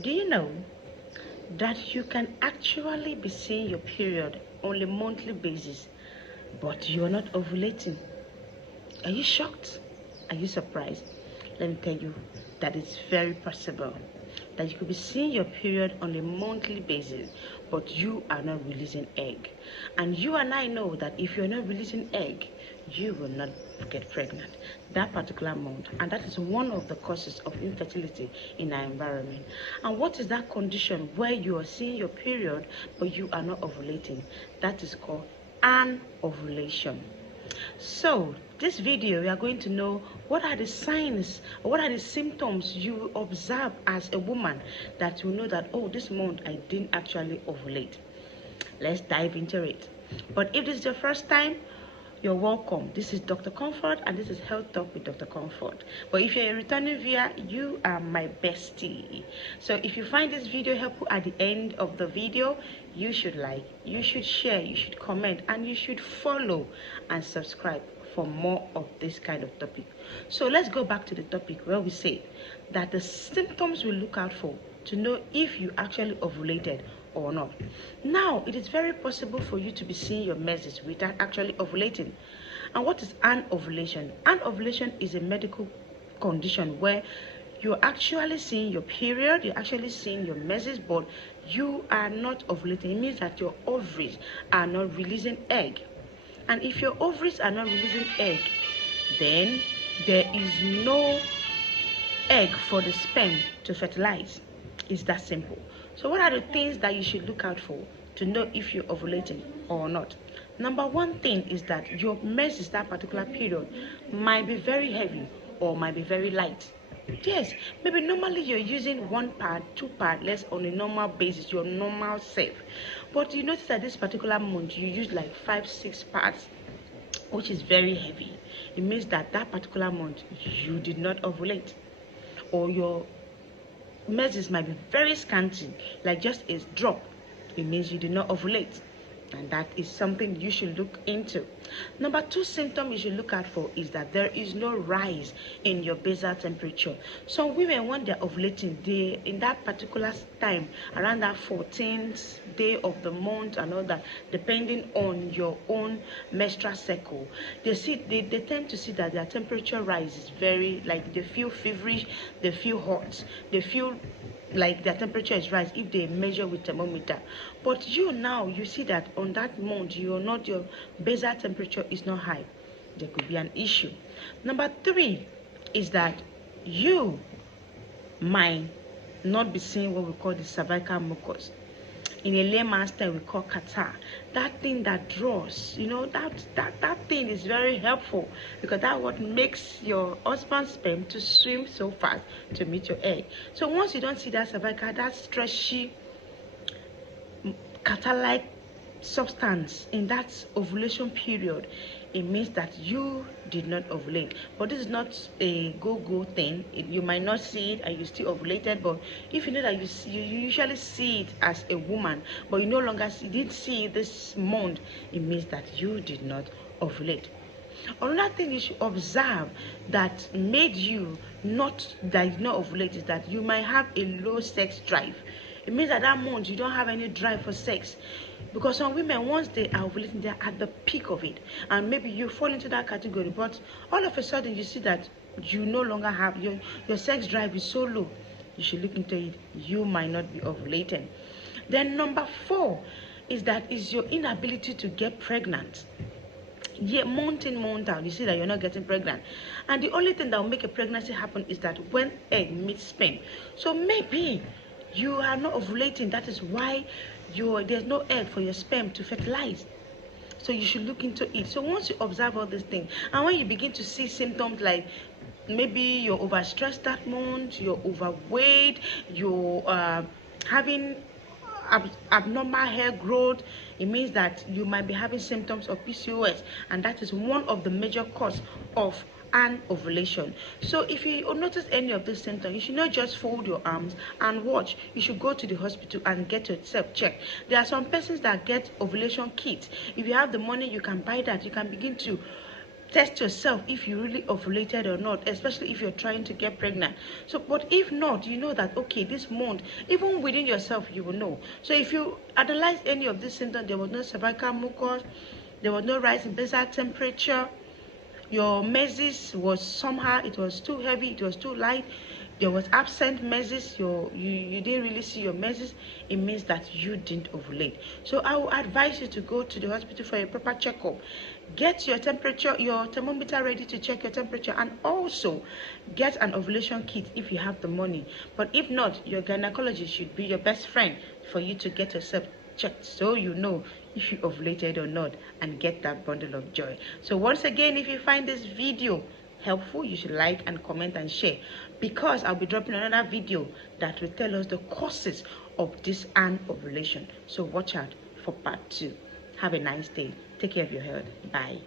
Do you know that you can actually be seeing your period on a monthly basis, but you're not ovulating? Are you shocked? Are you surprised? Let me tell you that it's very possible that you could be seeing your period on a monthly basis, but you are not releasing egg. And you and I know that if you're not releasing egg, you will not get pregnant that particular month, and that is one of the causes of infertility in our environment. And what is that condition where you are seeing your period but you are not ovulating? That is called anovulation. So this video, we are going to know what are the signs or what are the symptoms you observe as a woman that you know that, oh, this month I didn't actually ovulate. Let's dive into it. But if this is your first time, you're welcome. This is Dr. Comfort, and this is Health Talk with Dr. Comfort. But if you're a returning viewer, you are my bestie. So if you find this video helpful at the end of the video, you should like, you should share, you should comment, and you should follow and subscribe for more of this kind of topic. So let's go back to the topic where we say that the symptoms we look out for to know if you actually ovulated or not. Now, it is very possible for you to be seeing your menses without actually ovulating. And what is anovulation? Anovulation is a medical condition where you're actually seeing your period, you're actually seeing your menses, but you are not ovulating. It means that your ovaries are not releasing egg. And if your ovaries are not releasing egg, then there is no egg for the sperm to fertilize. It's that simple. So what are the things that you should look out for to know if you're ovulating or not? Number one thing is that your menses, that particular period, might be very heavy or might be very light. Yes, maybe normally you're using 1 pad, 2 pad less on a normal basis, your normal self. But you notice that this particular month you use like 5, 6 pads, which is very heavy. It means that that particular month you did not ovulate, or your menses might be very scanty, like just a drop. It means you did not ovulate, and that is something you should look into. Number 2 symptom you should look out for is that there is no rise in your basal temperature. Some women, when they're ovulating, they in that particular time, around that 14th day of the month and all that, depending on your own menstrual cycle, they tend to see that their temperature rise is very, like, they feel feverish, they feel hot, they feel like their temperature is rise if they measure with thermometer. But you see that on that month your basal temperature is not high. There could be an issue. Number 3 is that you might not be seeing what we call the cervical mucus. In a layman's term, we call catarrh. That thing that draws, that thing is very helpful, because that's what makes your husband's sperm to swim so fast to meet your egg. So once you don't see that cervical, that stretchy catarrh-like substance in that ovulation period, it means that you did not ovulate. But this is not a go-go thing. You might not see it and you still ovulated, but if you know that you usually see it as a woman, but you no longer didn't see it this month, it means that you did not ovulate. Another thing you should observe that made you not ovulate is that you might have a low sex drive. It means that month you don't have any drive for sex. Because some women, once they are ovulating, they're at the peak of it. And maybe you fall into that category, but all of a sudden you see that you no longer have, your sex drive is so low. You should look into it. You might not be ovulating. Then number 4 is your inability to get pregnant. Yeah, month in, month out, you see that you're not getting pregnant. And the only thing that will make a pregnancy happen is that when egg meets sperm. So maybe you are not ovulating. That is why there's no egg for your sperm to fertilize. So you should look into it. So once you observe all these things, and when you begin to see symptoms like maybe you're overstressed that month, you're overweight, you're having abnormal hair growth, it means that you might be having symptoms of PCOS, and that is one of the major causes of anovulation. So if you notice any of these symptoms, you should not just fold your arms and watch. You should go to the hospital and get yourself checked. There are some persons that get ovulation kits. If you have the money, you can buy that. You can begin to test yourself if you really ovulated or not, especially if you're trying to get pregnant. So, but if not, you know that, okay, this month, even within yourself, you will know. So if you analyze any of these symptoms, there was no cervical mucus, there was no rise in basal temperature, your menses was somehow, it was too heavy, it was too light, there was absent menses, you didn't really see your menses, it means that you didn't ovulate. So I will advise you to go to the hospital for a proper checkup. Get your temperature, your thermometer ready to check your temperature, and also get an ovulation kit if you have the money. But if not, your gynecologist should be your best friend for you to get yourself checked, so you know if you ovulated or not, and get that bundle of joy. So once again, if you find this video helpful, you should like and comment and share, because I'll be dropping another video that will tell us the causes of this anovulation. So watch out for part 2. Have a nice day. Take care of your health. Bye.